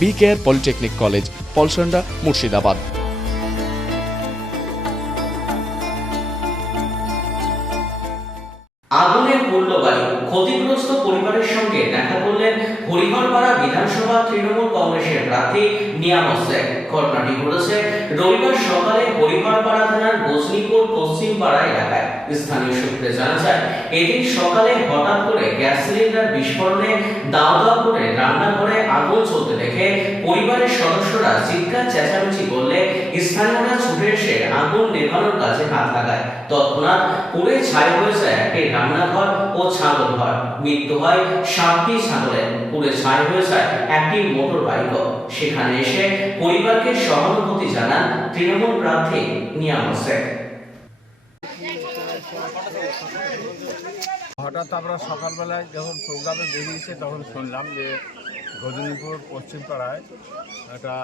B care polytechnic college, Palsanda, Murshidabad. আগুনে পড়ল বাড়ি, ক্ষতিগ্রস্ত পরিবারের সঙ্গে দেখা করলেন হরিহরপাড়া বিধানসভা তৃণমূল কংগ্রেসের প্রার্থী নিয়ামত শেখ। ঘটনাটি ঘটেছে রবিবার সকালে হরিহরপাড়া থানার গজনীপুর পশ্চিম পাড়া এলাকায়। স্থানীয় সূত্রে জানা যায়, এদিন সকালে হঠাৎ করে গ্যাস সিলিন্ডার বিস্ফোরণে দাও দাও করে রান্নাঘরে আগুন জ্বলতে দেখে পরিবারের সদস্যরা চিৎকার চেঁচামেচি করলে স্থানীয়রা ছুটে এসে আগুন নেভানোর কাজে হাত লাগায়। তৎক্ষণাৎ পুড়ে ছাই হয়ে যায় একটি রান্নাঘর ও ছাগল ঘর। মৃত্যু হয় 7টি ছাগলের। পুড়ে ছাই হয়ে যায় একটি মোটর বাইকও। সেখানে এসে পরিবারকে সহানুভূতি জানান তৃণমূল প্রার্থী নিয়ামত শেখ। হঠাৎ আমরা সকালবেলায় যখন প্রোগ্রামে বেরিয়েছে তখন শুনলাম যে গজনীপুর পশ্চিম পাড়ায় একটা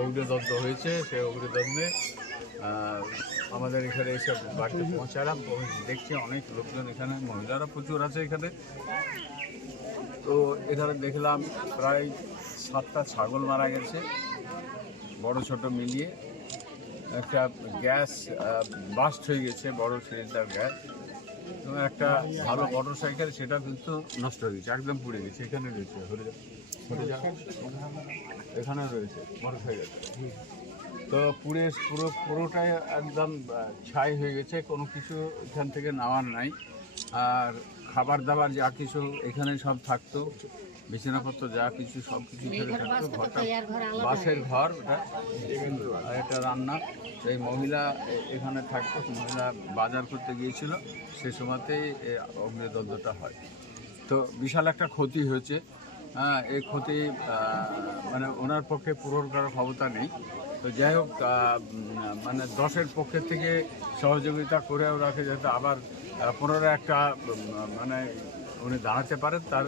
অগ্নিদগ্ধ হয়েছে। সেই অগ্নিদগ্ধে আমাদের এখানে এসে বাড়িতে পৌঁছালাম। দেখছি অনেক লোকজন, এখানে মহিলারা প্রচুর আছে এখানে। তো এখানে দেখলাম প্রায় 7টা ছাগল মারা গেছে, বড় ছোট মিলিয়ে। একটা গ্যাস বাস্ট হয়ে গেছে, বড় সিলিন্ডার গ্যাস। এবং একটা ভালো মোটর সাইকেল, সেটা কিন্তু নষ্ট হয়ে গেছে, একদম পুড়ে গেছে। এখানে রয়েছে এখানে রয়েছে মোটর সাইকেল। তো পুরোটাই একদম ছাই হয়ে গেছে, কোনো কিছু এখান থেকে নেওয়ার নাই। আর খাবার দাবার যা কিছু এখানে সব থাকতো, বিছানাপত্র যা কিছু সব কিছু এখানে থাকতো। ঘরটা বাসের ঘর, ওটা আর একটা রান্না। এই মহিলা এখানে থাকতো, মহিলা বাজার করতে গিয়েছিল, সে সময়তেই অগ্নিদগ্ধটা হয়। তো বিশাল একটা ক্ষতি হয়েছে। এই ক্ষতি মানে ওনার পক্ষে পূরণ করার ক্ষমতা নেই। তো যাই হোক, মানে 10-এর পক্ষের থেকে সহযোগিতা করে ওনাকে যাতে আবার পুনরায় একটা মানে উনি দাঁড়াতে পারেন, তার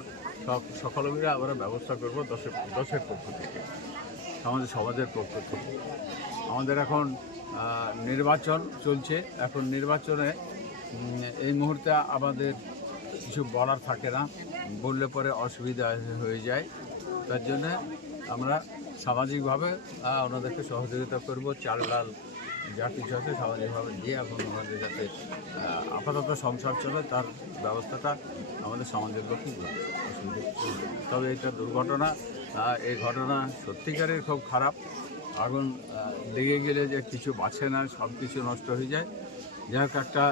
সকল মিলে আমরা ব্যবস্থা করবো 10-এর পক্ষ থেকে, সমাজের পক্ষ থেকে। আমাদের এখন নির্বাচন চলছে। এখন নির্বাচনে এই মুহূর্তে আমাদের কিছু বলার থাকে না, বললে পরে অসুবিধা হয়ে যায়। তার জন্যে আমরা সামাজিকভাবে ওনাদেরকে সহযোগিতা করব। চাল ডাল যা কিছু আছে সামাজিকভাবে দিয়ে এখন ওনাদের যাতে আপাতত সংসার চলে, তার ব্যবস্থাটা আমাদের সমাজের লোকই করবে। তবে এটা দুর্ঘটনা, এই ঘটনা সত্যিকারের খুব খারাপ। আগুন লেগে গেলে যে কিছু বাঁচে না, সব কিছু নষ্ট হয়ে যায়। যাই হোক, একটা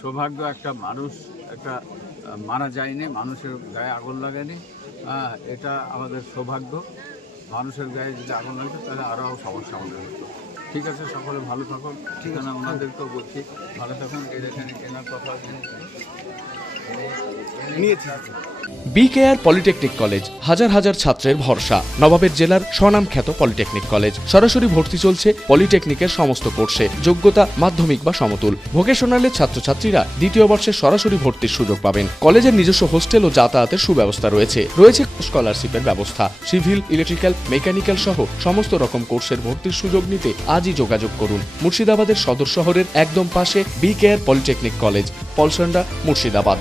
সৌভাগ্য, একটা মানুষ একটা মারা যায়নি, মানুষের গায়ে আগুন লাগেনি। এটা আমাদের সৌভাগ্য। মানুষের গায়ে যদি আগুন লাগতো তাহলে আরও সমস্যা আমাদের হতো। ঠিক আছে, সকলে ভালো থাকুন। ঠিকানা ওনাদেরকেও বলছি, ভালো থাকুন। এখানে কেনার কথা নিয়েছি। বি কেয়ার পলিটেকনিক কলেজ, হাজার হাজার ছাত্রের ভরসা। নবাবের জেলার স্বনামখ্যাত পলিটেকনিক কলেজ। সরাসরি ভর্তি চলছে পলিটেকনিকের সমস্ত কোর্সে। যোগ্যতা মাধ্যমিক বা সমতুল। ভোকেশনালের ছাত্রছাত্রীরা 2য় বর্ষে সরাসরি ভর্তির সুযোগ পাবেন। কলেজের নিজস্ব হোস্টেল ও যাতায়াতের সুব্যবস্থা রয়েছে। স্কলারশিপের ব্যবস্থা। সিভিল, ইলেকট্রিক্যাল, মেকানিক্যাল সহ সমস্ত রকম কোর্সের ভর্তির সুযোগ নিতে আজই যোগাযোগ করুন। মুর্শিদাবাদের সদর শহরের একদম পাশে B care polytechnic college, Palsanda, Murshidabad.